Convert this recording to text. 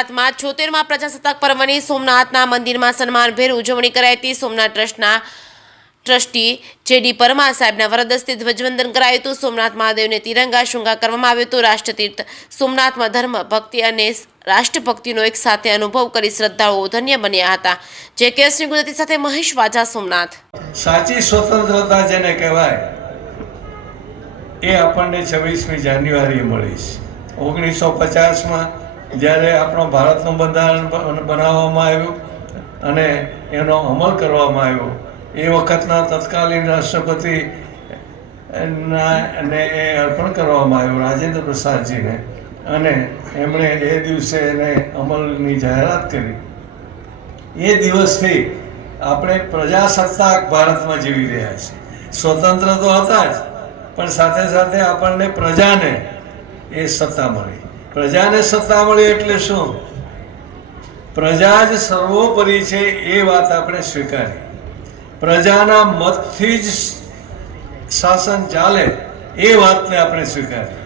ભારતમાં 76મા પ્રજાસત્તાક પર્વની સોમનાથના મંદિરમાં સન્માનભેર ઉજવણી કરાઈ હતી। સોમનાથ ટ્રસ્ટના ટ્રસ્ટી જેડી પરમાર સાહેબના વરદ હસ્તે ધ્વજવંદન કરાયું હતું। સોમનાથ મહાદેવને તિરંગા શૃંગાર કરવામાં આવ્યો હતો। રાષ્ટ્રતીર્થ સોમનાથમાં ધર્મ ભક્તિ અને રાષ્ટ્રભક્તિનો એક સાથે અનુભવ કરી શ્રદ્ધાળુઓ ધન્ય બન્યા હતા। જે કેસની ગુજરાતી સાથે મહેશ વાજા, સોમનાથ। સાચી સ્વતંત્રતા જેને કહેવાય એ આપણને 26મી જાન્યુઆરીએ મળી છે। 1950માં જ્યારે આપણો ભારતનું બંધારણ બનાવવામાં આવ્યું અને એનો અમલ કરવામાં આવ્યો, એ વખતના તત્કાલીન રાષ્ટ્રપતિ ને એ અર્પણ કરવામાં આવ્યું રાજેન્દ્ર પ્રસાદજીને, અને એમણે એ દિવસે એને અમલની જાહેરાત કરી। એ દિવસથી આપણે પ્રજાસત્તાક ભારતમાં જીવી રહ્યા છીએ। સ્વતંત્ર તો હતા જ, પણ સાથે સાથે આપણને પ્રજાને એ સત્તા મળી। પ્રજાને સત્તા મળી એટલે શું? પ્રજા જ સર્વોપરી છે એ વાત આપણે સ્વીકારી। પ્રજાના મતથી જ શાસન ચાલે એ વાતને આપણે સ્વીકારી।